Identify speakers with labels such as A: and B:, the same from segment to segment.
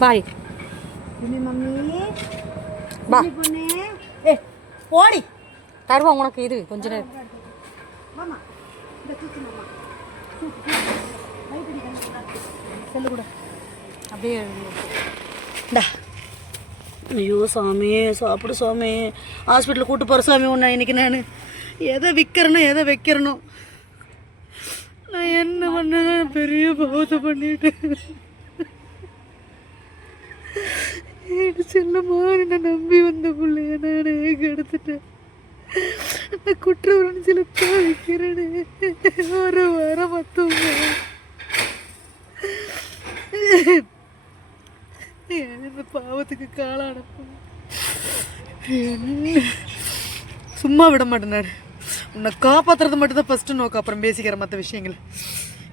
A: பாய்
B: பொண்ணே
A: ஏ போடி தருவோம் உனக்கு இது கொஞ்ச நேரம் அப்படியே
C: டா ஐயோ சாமி சாப்பிடு சாமி ஹாஸ்பிட்டலுக்கு கூட்டு போகிற சாமி ஒன்று இன்னைக்கு நான் எதை விற்கிறனோ எதை வைக்கிறனோ நான் என்ன பண்ணேன் பெரிய பாவத்தை பண்ணிட்டேன் என் செல்லம்மா என்னை நம்பி வந்த பிள்ளைய நான் கெடுத்துட்டேன் நான் குற்ற சிலத்தா வைக்கிறேன்னு ஒரு வாரம் மத்தவங்க ஏன் இந்த பாவத்துக்கு காலம் சும்மா விட மாட்டேனாரு உன்னை காப்பாத்துறது மட்டும் தான் ஃபஸ்ட்டு நோக்கம் அப்புறம் பேசிக்கிற மற்ற விஷயங்கள்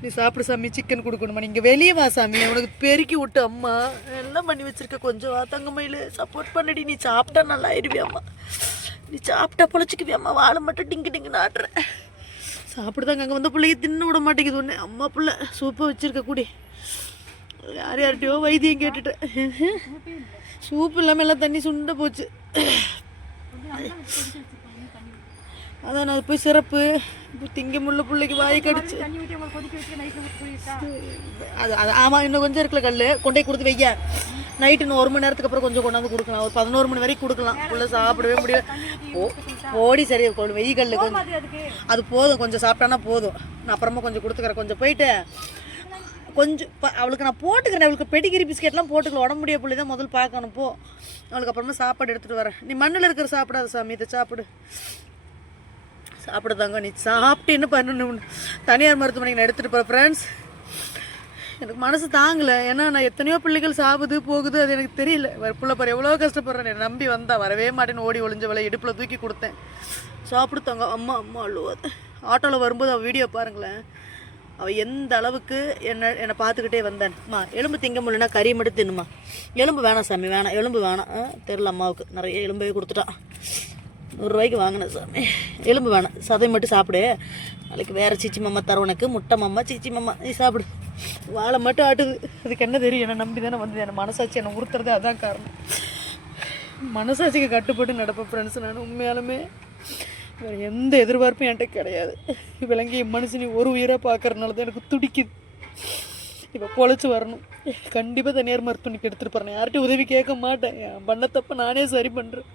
C: நீ சாப்பிடு சாமி சிக்கன் கொடுக்கணுமா? நீங்கள் வெளியே வா சாமி உனக்கு பெருக்கி விட்டு அம்மா. எல்லாம் பண்ணி வச்சிருக்க கொஞ்சம் வா தங்கமயில. சப்போர்ட் பண்ணடி நீ சாப்பிட்டா நல்லா ஆயிடுவியாம்மா நீ சாப்பிட்டா பொழைச்சிக்குவியாம்மா. வாழை மட்டும் டிங்கு டிங்கு நாட்டுற சாப்பிடுதாங்க அங்கே வந்த பிள்ளைக்கு தின்னு விட மாட்டேங்குது ஒன்று அம்மா பிள்ளை சூப்பாக வச்சுருக்க கூடி. யார் யார்கிட்டயோ வைத்தியம் கேட்டுட்டேன் சூப் இல்லாமல் எல்லாம் தண்ணி சுண்ட போச்சு. அதான் நான் போய் சிறப்பு. இப்போ திங்க முள்ள பிள்ளைக்கு வாய் கடிச்சு. அது அது ஆமாம் இன்னும் கொஞ்சம் இருக்குல்ல கல் கொண்டே கொடுத்து வைக்க நைட்டு இன்னும் ஒரு மணி நேரத்துக்கு அப்புறம் கொஞ்சம் கொண்டாந்து கொடுக்கலாம். ஒரு பதினோரு மணி வரைக்கும் கொடுக்கலாம். உள்ள சாப்பிடவே முடியாது ஓ ஓடி சரி கொண்டு வெய்ய கல் கொஞ்சம்.
B: அது
C: போதும் கொஞ்சம் சாப்பிட்டானா போதும். நான் அப்புறமா கொஞ்சம் கொடுத்துக்கிறேன். கொஞ்சம் போயிட்டு கொஞ்சம் இப்போ அவளுக்கு நான் போட்டுக்கிறேன். அவளுக்கு பெடிகிரி பிஸ்கெட்லாம் போட்டுக்கலாம் உடம்பு முடிய புள்ளி தான் முதல்ல பார்க்கணும். போ. அவளுக்கு அப்புறமா சாப்பாடு எடுத்துகிட்டு வரேன். நீ மண்ணில் இருக்கிற சாப்பிடாத சாமி இதை சாப்பிடு. சாப்பிடுதாங்க நீ சாப்பிட்டு என்ன பண்ணணும்னு தனியார் மருத்துவமனைக்கு நான் எடுத்துகிட்டு போகிறேன் ஃப்ரெண்ட்ஸ் எனக்கு மனசு தாங்கலை. ஏன்னா நான் எத்தனையோ பிள்ளைகள் சாகுது போகுது அது எனக்கு தெரியல. பிள்ளைப்பார் எவ்வளோ கஷ்டப்படுறேன். என்னை நம்பி வந்தா வரவே மாட்டேன்னு ஓடி ஒளிஞ்ச வேலை இடுப்பில் தூக்கி கொடுத்தேன். சாப்பிடுத்தாங்க அம்மா அம்மா அழுவாது. ஆட்டோவில் வரும்போது அவள் வீடியோ பாருங்களேன். அவள் எந்த அளவுக்கு என்ன என்னை பார்த்துக்கிட்டே வந்தேன்ம்மா எலும்பு திங்க முடியலன்னா கறி மட்டும் தின்னுமா? எலும்பு வேணாம் சாமி வேணாம். எலும்பு வேணாம். ஆ, தெரில அம்மாவுக்கு. நிறைய எலும்பே கொடுத்துட்டான் நூறுரூவாய்க்கு வாங்கினேன் சாமி. எலும்பு வேணாம். சதை மட்டும் சாப்பிடு. நாளைக்கு வேறு சீச்சி மாமா தர உனக்கு. முட்டை மாமா சீச்சி மாமா நீ சாப்பிடு. வாழை மட்டும் ஆட்டுது. அதுக்கு என்ன தெரியும்? என்னை நம்பி தானே வந்தது. என்ன மனசாட்சி என்னை உறுத்துறது அதான் காரணம். மனசாட்சிக்கு கட்டுப்பட்டு நடப்பேன் ஃப்ரெண்ட்ஸ் நான் உண்மையாலுமே வேறு எந்த எதிர்பார்ப்பும் என்கிட்ட கிடையாது. விலங்கி மனுஷனி ஒரு உயிராக பார்க்குறதுனால தான் எனக்கு துடிக்குது. இப்போ பொழைச்சி வரணும். கண்டிப்பாக தனியார் மருத்துவனுக்கு எடுத்துகிட்டு போகிறேன் யார்கிட்டையும் உதவி கேட்க மாட்டேன். என் பண்ண தப்ப நானே சரி பண்ணுறேன்